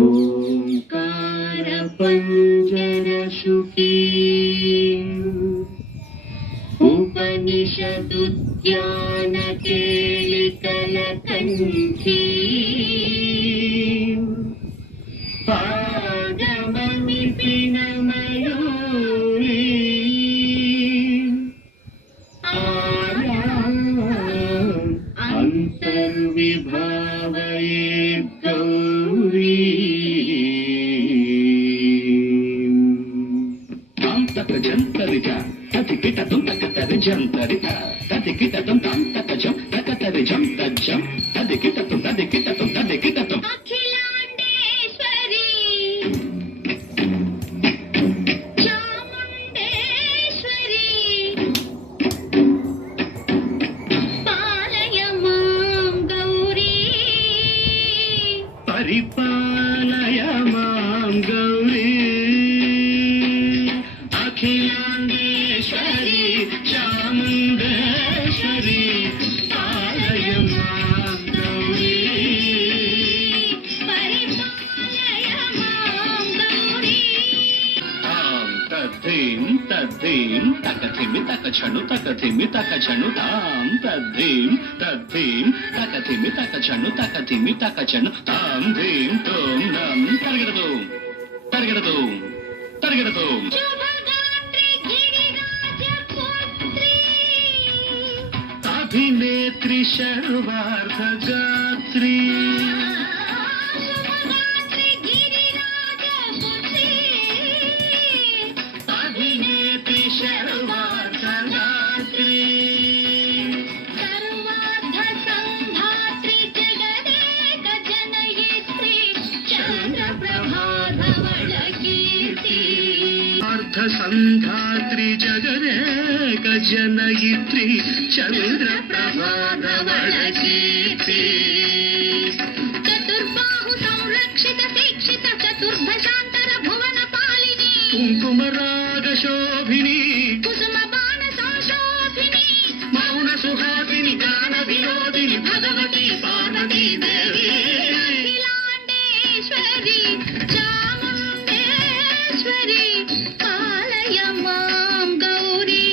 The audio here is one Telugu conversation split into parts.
ఓంకార పంజరశుకి ఉపనిషదుద్యాన కేళికల కంఠీ పాగమమిపిన మయూరీ అంతర్విభావయేత్ గౌరీ జంతరిజ తతికిటం తకతరి జంతరిత తతికిటం తంతకజం తకతరి జం తజ్జం తదికిటం తదికిటం తదికిటం అఖిలాండేశ్వరి చాముండేశ్వరి పాలయ మాం గౌరీ పరిపాలయ మాం గౌరీ అఖిలాండేశ్వరి చాముండేశ్వరి పాలయ మాం గౌరీ పరిపాలయ మాం గౌరీ తద్ధీం తద్ధీం తకథిమి తకచను తకథిమి తకచను తాం తద్ధీం తద్ధీం తకథిమి తకచను తకథిమి తకచను తాం ధీం తోం నం తరగడదు తరగడదు తరగడదు అభినేత్రి శర్వార్థగాత్రి అభినేత్రి శర్వార్థగాత్రి సర్వార్థ సంధాత్రి జగదేక జనయిత్రి చంద్రప్రభాధవళ కీర్తి అర్థ సంధాత్రి జగదేక జనయిత్రి చంద్రప్రభాధవళ కీర్తి చతుర్బాహు సంరక్షిత శిక్షిత చతుర్భశాంతర భువన పాలిని కుంకుమరాగ శోభిని కుసుమ బాణ సంశోభిని మౌన సుహాసిని గాన వినోదిని భగవతి పార్వతీ దేవి అఖిలాండేశ్వరి చాముండేశ్వరి పాలయ మాం గౌరీ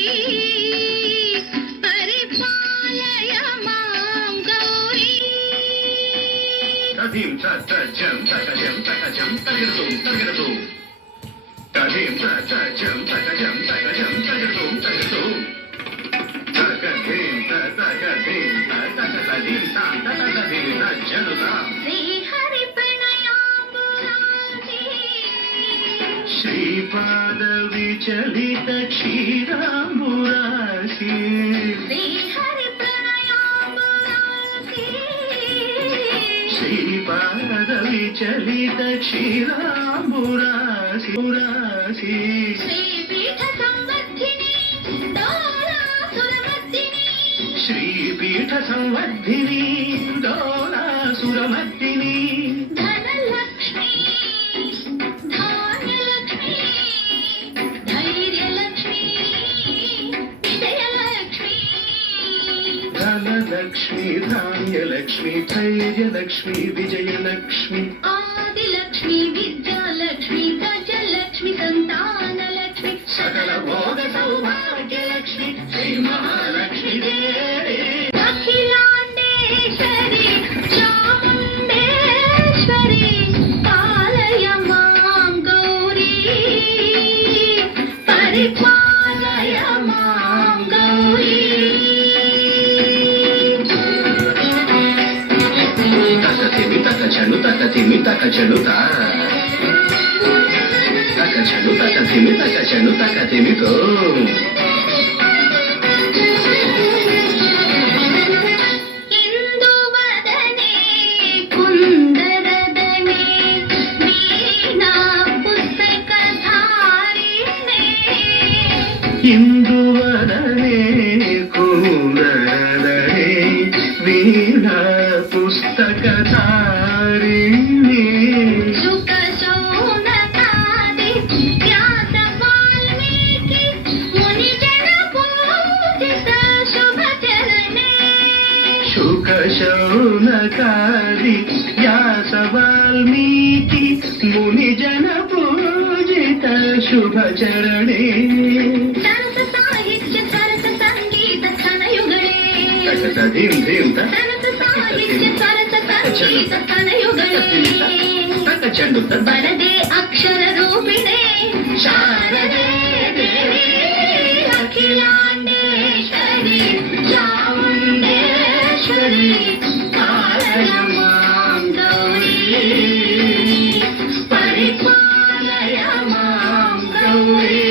పరిపాలయ మాం గౌరీ తదీం తజం తకజం తకజం తగరదు తగరదు తదీం తజం తకజం తకజం తగరదు తగరదు తకధీం తకధీం తకధీం తకధీం తజనుదా శ్రీ హరి ప్రణయామృతాసి శ్రీపాద విచలిత క్షీరాంబురాసి శ్రీ హరి ప్రణయామృతాసి శ్రీపాద విచలిత క్షీరాంబురాసి పురాసి శ్రీపీఠ సంవర్ధిని డోలాసురమర్దిని శ్రీపీఠ సంవర్ధిని డోలాసురమర్దిని ధనలక్ష్మి ధాన్యలక్ష్మి ధైర్యలక్ష్మి విజయలక్ష్మి ధనలక్ష్మి ధాన్యలక్ష్మి ధైర్యలక్ష్మి విజయలక్ష్మి ఆదిలక్ష్మి విద్యాలక్ష్మి గజలక్ష్మి సంతానలక్ష్మి సకల భోగ సౌభాగ్యలక్ష్మి శ్రీ మహాలక్ష్మి దేవి అఖిలాండేశ్వరి చాముండేశ్వరి పాలయ మాం గౌరీ పరిపాలయ మాం గౌరీ తకథిమి తకచను తకథిమి తకచను తా తకచను తకథిమి తకచను తకథిమి తో ఇందువదనే కుందరదనే వీణా పుస్తకధారిణే ఇందువదనే కుందరదనే వీణా పుస్తకధారిణే శుక శౌనకాది వ్యాస వాల్మీకి ముని జన పూజిత శుభ చరణే శుక శౌనకాది వ్యాస వాల్మీకి मुनिजन पूजित शुभचरणे सरस साहित्य सरस संगीत तनयुगळे धीम धीम सरस साहित्य सरस संगीत तनयुगळे वरदे अक्षर रूपिणे शारदे देवी अखिलांडेश्वरी चामुंडेश्वरी पालय मां गौरी परिपालय मां गौरी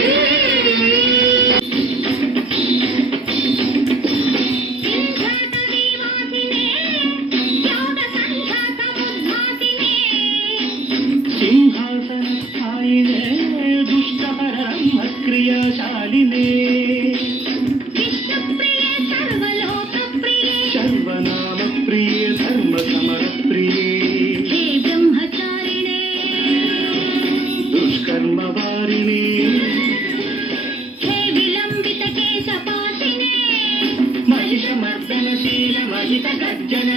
सिंहासनस्थायिने दुष्टपरब्रह्मक्रियाशालिने विष्णुप्रिये सर्वलोकप्रिये सर्वनामप्रिये धर्मसमरप्रिये हे ब्रह्मचारिणे दुष्कर्मवारिणे हे विलम्बित केशपाशिने महिषमर्दनशील महितगर्जन